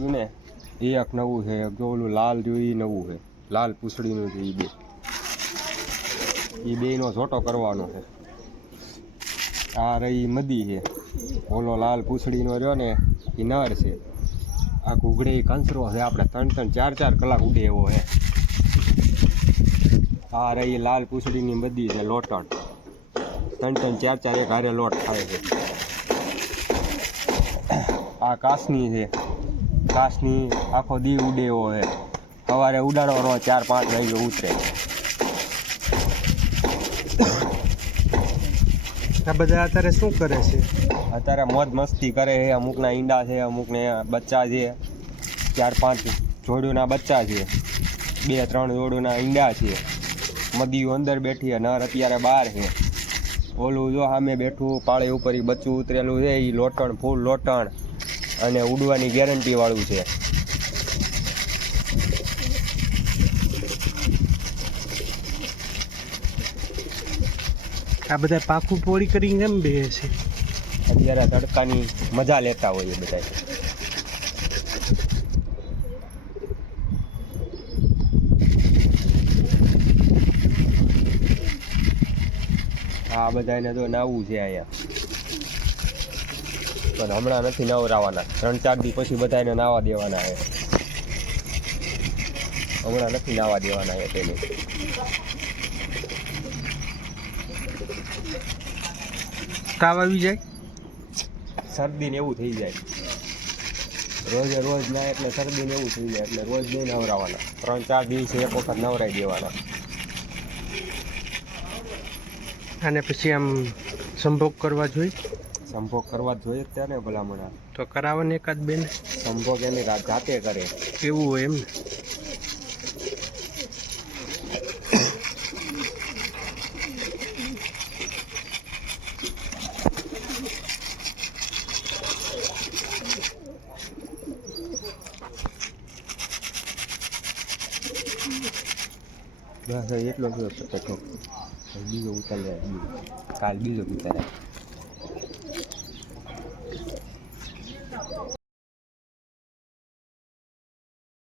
હતું ને એ એક નવું છે, ઓલું લાલ જોયું એ નવું છે, લાલ પૂંછડીનું છે એ બેનો ઝોટો કરવાનો છે. આ રહી મદી છે, ઓલો લાલ પૂંછડીનો રહ્યો ને એ નર છે. આ ઘૂઘડે કંસરો છે, આપણે 3-4 કલાક ઉડે એવો છે. આ રહી લાલ પૂંછડીની મદી છે, લોટણ 3-4 એક હારે લોટ થાય છે. આ કાસની છે, કાસની આખો દી ઉડે એવો છે, સવારે ઉડાડવાનો 4-5 વાગે ઉતરે. આ બધા અત્યારે શું કરે છે? અત્યારે મોજ મસ્તી કરે છે. અમુકના ઈંડા છે, અમુકને બચ્ચા છે, 4-5 જોડીના બચ્ચા છે, 2-3 જોડીના ઈંડા છે. મદીઓ અંદર બેઠી નર અત્યારે બહાર છે. ઓલું જો સામે બેઠું પાળી ઉપર એ બચ્ચું ઉતરેલું છે, એ લોટણ ફૂલ લોટણ અને ઉડવાની ગેરંટી વાળું છે. આ બધા પાખું પોળી કરીને કેમ બે છે? અત્યારે તડકાની મજા લેતા હોઈએ બધા. આ બધાને તો નાવું છે અહીંયા, પણ હમણાં નથી નવરાવાના. 3-4 દી પછી બધાને નાવા દેવાના છે. હમણાં નથી નાવા દેવાના છે તેને. તાવ આવી જાય, શરદી ને એવું થઈ જાય. રોજે રોજ ના એટલે શરદી ને એવું થઈ જાય, એટલે રોજ નહીં નવરાવાના. 3-4 દિવસે એક વખત નવરાઈ દેવાના. અને પછી આમ સંભોગ કરવા જોઈએ. સંભોગ કરવા જ જોઈએ ત્યારે ભલામણ. તો કરાવો ને એકાદ બેન. સંભોગ એની જાતે કરે એવું હોય એમ ને? બસ એટલો જ પટેકો. બીજો ઉતાર્યા, કાલ બીજો ઉતાર્યા.